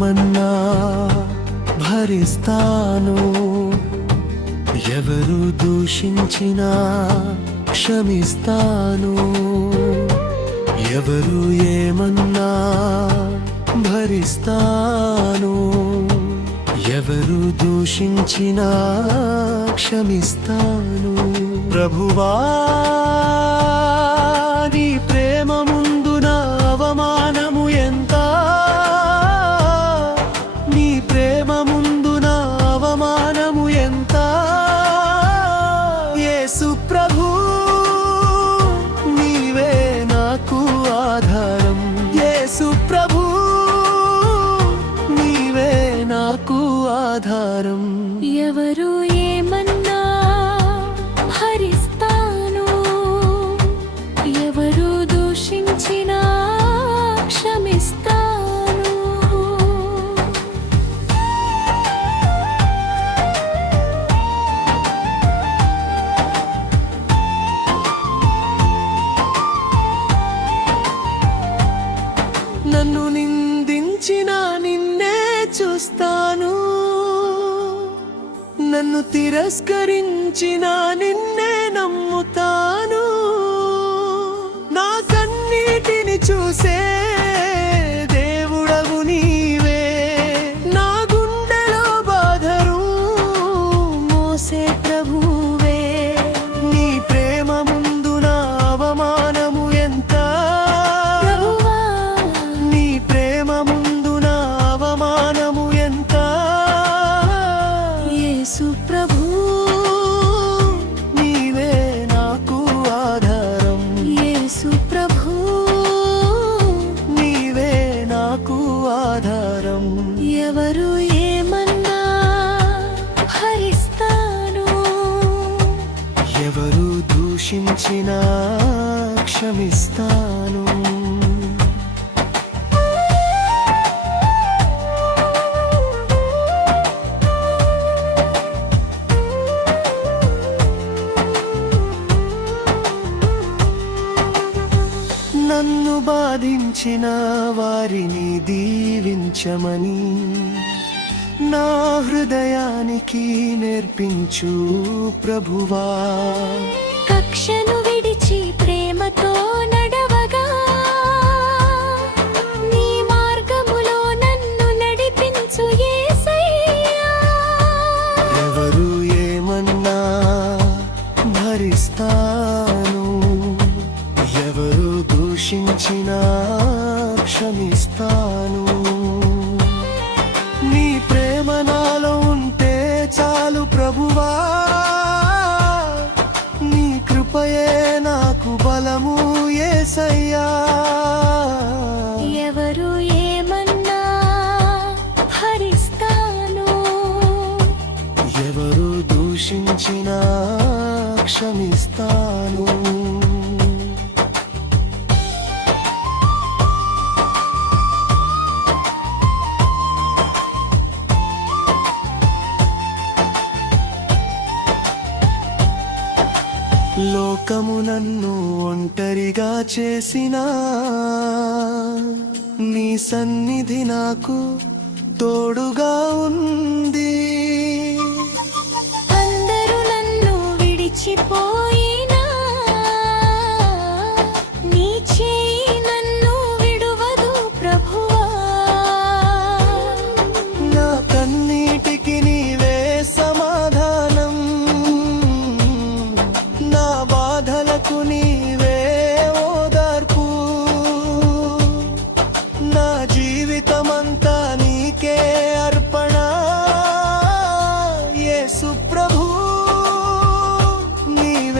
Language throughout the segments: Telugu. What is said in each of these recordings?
ఏమన్నా భరిస్తాను, ఎవరు దూషించినా క్షమిస్తాను. ఎవరు ఏమన్నా భరిస్తాను, ఎవరు దూషించినా క్షమిస్తాను. ప్రభువా, నీ ప్రేమ ముందు నా అవమానము ఎంత, నీ ప్రేమ ముందు నా అవమానము ఎంత. యేసు ప్రభు, నీవే నాకు ఆధారం. యేసు ప్రభు, నీవే నాకు ఆధారం. ఎవరు ఏమన్నా భరిస్తాను, ఎవరు దూషించినా క్షమిస్తాను. నన్ను నిందించిన నిన్నే చూస్తాను, నన్ను తిరస్కరించిన నిన్నే నమ్ముతాను. నా కన్నీటిని చూసే దేవుడవు నీవే, నా గుండెలో బాధరు మోసే ప్రభువే. నీ ప్రేమ ముందు నా అవమానము ఎంత, నీ ప్రేమ ముందు నా అవమానము ఎంత. యేసు ప్రభు, నీవే నాకు ఆధారం. యేసు ప్రభు, నీవే నాకు ఆధారం. ఎవరు ఏమన్నా భరిస్తాను, ఎవరు దూషించినా క్షమిస్తాను. నన్ను బాధించిన వారిని దీవించమని నా హృదయానికి నేర్పించు ప్రభువా. కక్షను విడిచి ప్రేమతో నడవగా, నీ మార్గములో నన్ను నడిపించు యేసయ్యా. ఎవరు ఏమన్నా భరిస్తాను, ఎవరు దూషించినా క్షమిస్తాను. నీ ప్రేమ నాలో ఉంటే చాలు ప్రభువా, నీ కృపయే నాకు బలము యేసయ్యా. ఎవరు ఏమన్నా భరిస్తాను, ఎవరు దూషించినా క్షమిస్తాను. లోకము నన్ను ఒంటరిగా చేసినా నీ సన్నిధి నాకు తోడుగా ఉంది. అందరూ నన్ను విడిచిపోయినా నీ చేయి నన్ను విడువదు ప్రభువా. నా కన్నీటికి నీవే సమాధానం, నా బాధలకు నీవే ఓదార్పు. నా జీవితమంతా నీకే అర్పణ. యేసు ప్రభు, నీవే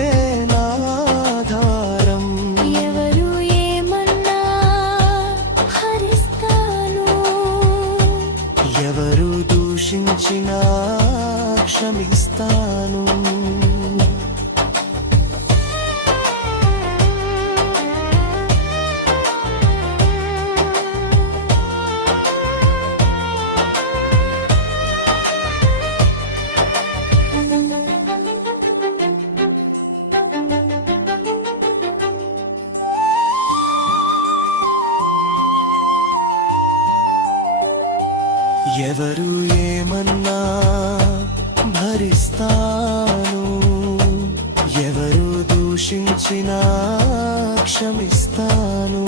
ఎవరు ఏమన్నా భరిస్తాను, ఎవరు దూషించినా క్షమిస్తాను.